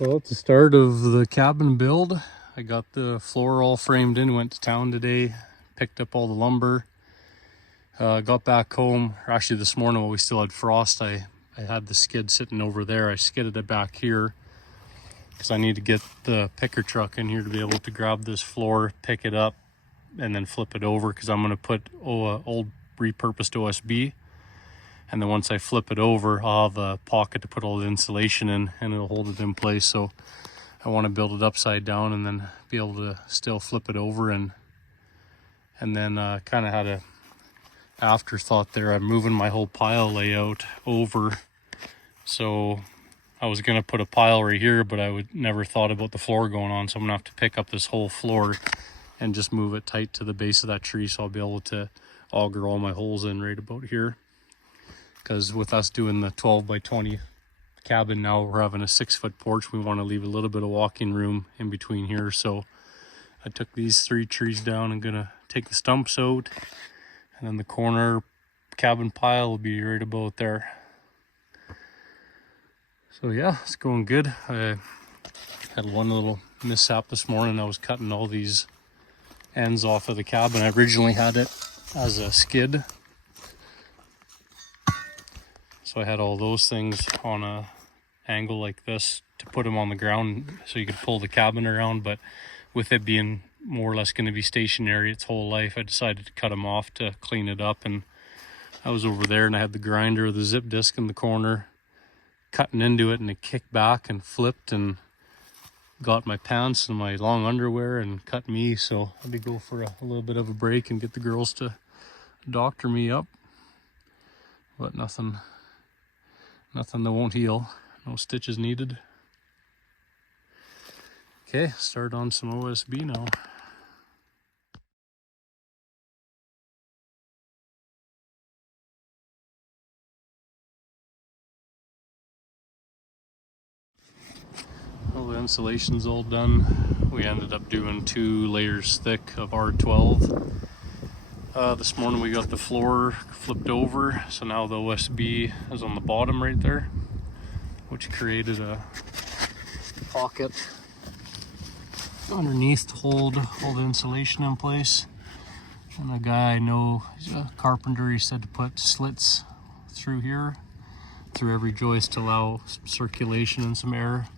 Well, at the start of the cabin build, I got the floor all framed in, went to town today, picked up all the lumber, got back home, or actually this morning while we still had frost, I had the skid sitting over there. I skidded it back here because I need to get the picker truck in here to be able to grab this floor, pick it up, and then flip it over because I'm going to put old repurposed OSB. And then once I flip it over, I'll have a pocket to put all the insulation in and it'll hold it in place. So I want to build it upside down and then be able to still flip it over. And then kind of had a afterthought there. I'm moving my whole pile layout over. So I was going to put a pile right here, but I would never thought about the floor going on. So I'm going to have to pick up this whole floor and just move it tight to the base of that tree. So I'll be able to auger all my holes in right about here. Because with us doing the 12 by 20 cabin now, we're having a 6-foot porch. We want to leave a little bit of walking room in between here. So I took these 3 trees down. I'm gonna take the stumps out, and then the corner cabin pile will be right about there. So yeah, it's going good. I had one little mishap this morning. I was cutting all these ends off of the cabin. I originally had it as a skid. So I had all those things on a angle like this to put them on the ground so you could pull the cabin around. But with it being more or less going to be stationary its whole life, I decided to cut them off to clean it up. And I was over there and I had the grinder, the zip disc in the corner, cutting into it, and it kicked back and flipped and got my pants and my long underwear and cut me. So I had to go for a little bit of a break and get the girls to doctor me up. But nothing that won't heal. No stitches needed. Okay, start on some OSB now. Well, the insulation's all done. We ended up doing 2 layers thick of R12. This morning we got the floor flipped over, so now the OSB is on the bottom right there, which created a pocket underneath to hold all the insulation in place. And a guy I know, he's a carpenter, he said to put slits through here, through every joist, to allow some circulation and some air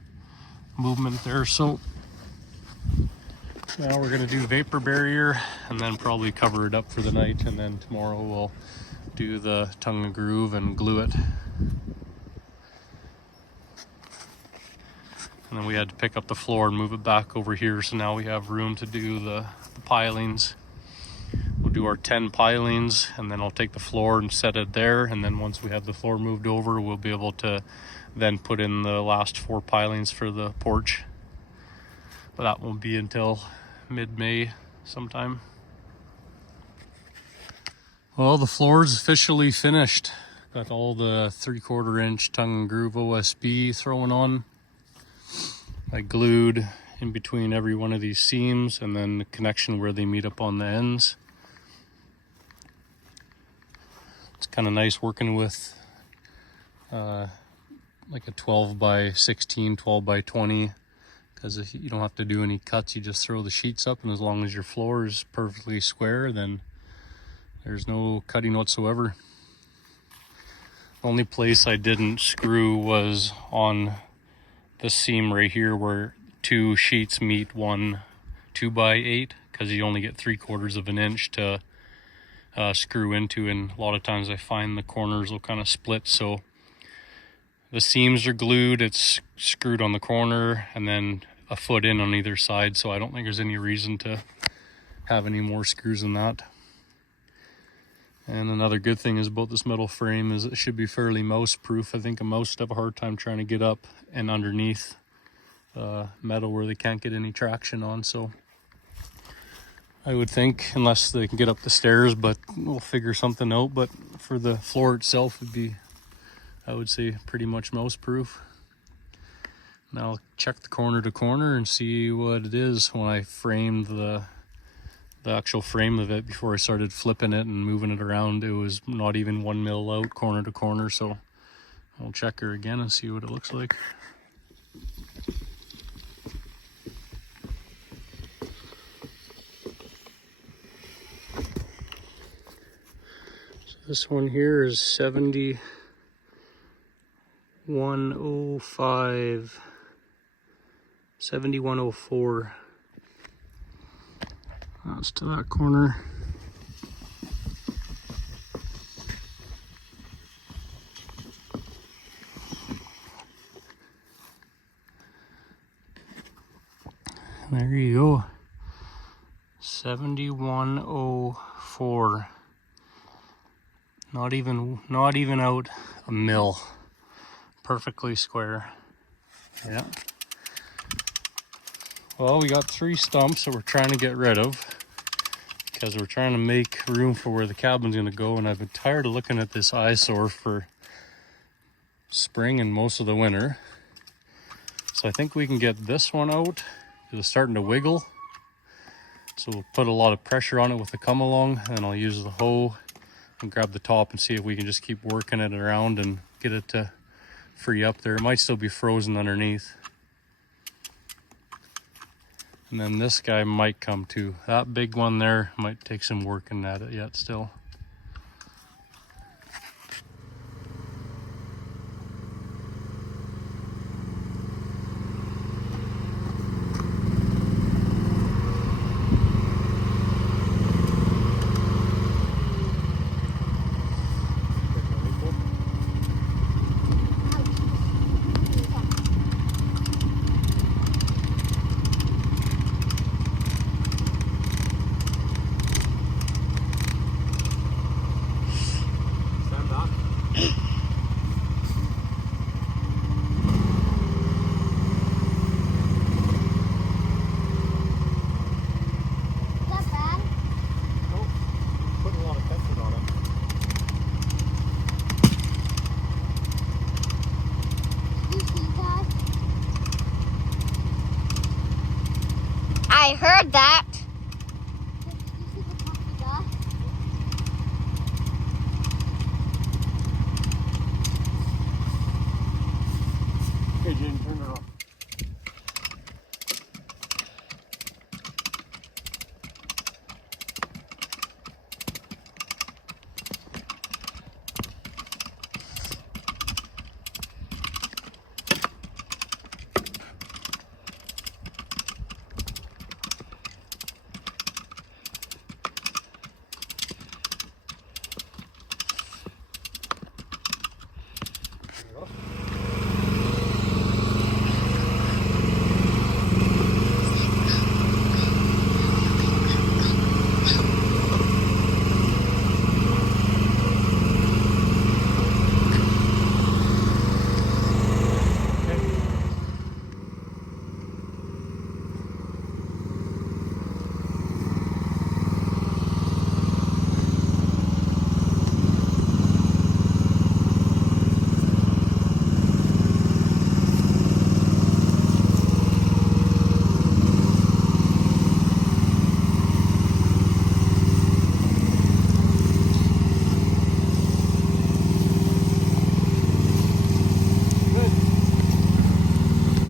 movement there. So now we're going to do vapor barrier and then probably cover it up for the night, and then tomorrow we'll do the tongue and groove and glue it. And then we had to pick up the floor and move it back over here, so now we have room to do the pilings. We'll do our 10 pilings, and then I'll take the floor and set it there, and then once we have the floor moved over, we'll be able to then put in the last 4 pilings for the porch. But that won't be until mid-May sometime. Well, the floor is officially finished. Got all the 3/4 inch tongue and groove OSB thrown on. I glued in between every one of these seams, and then the connection where they meet up on the ends. It's kind of nice working with like a 12 by 16, 12 by 20, because you don't have to do any cuts. You just throw the sheets up, and as long as your floor is perfectly square, then there's no cutting whatsoever. The only place I didn't screw was on this seam right here where 2 sheets meet one 2 by 8, because you only get 3/4 of an inch to screw into, and a lot of times I find the corners will kind of split. So the seams are glued, it's screwed on the corner, and then a foot in on either side, so I don't think there's any reason to have any more screws than that. And another good thing is about this metal frame is it should be fairly mouse proof. I think a mouse would have a hard time trying to get up and underneath metal where they can't get any traction on. So I would think, unless they can get up the stairs, but we'll figure something out. But for the floor itself, would be, I would say, pretty much mouse proof. Now I'll check the corner to corner and see what it is. When I framed the actual frame of it, before I started flipping it and moving it around, it was not even 1 mil out corner to corner. So I'll check her again and see what it looks like. This one here is 7105, 7104. That's to that corner. There you go. 7104. Not even out a mil. Perfectly square. Yeah. Well, we got 3 stumps that we're trying to get rid of because we're trying to make room for where the cabin's gonna go, and I've been tired of looking at this eyesore for spring and most of the winter. So I think we can get this one out. It's starting to wiggle. So we'll put a lot of pressure on it with the come along, and I'll use the hoe and grab the top and see if we can just keep working it around and get it to free up there. It might still be frozen underneath. And then this guy might come too. That big one there might take some working at it yet still. I heard that. Okay, Jen, turn it off.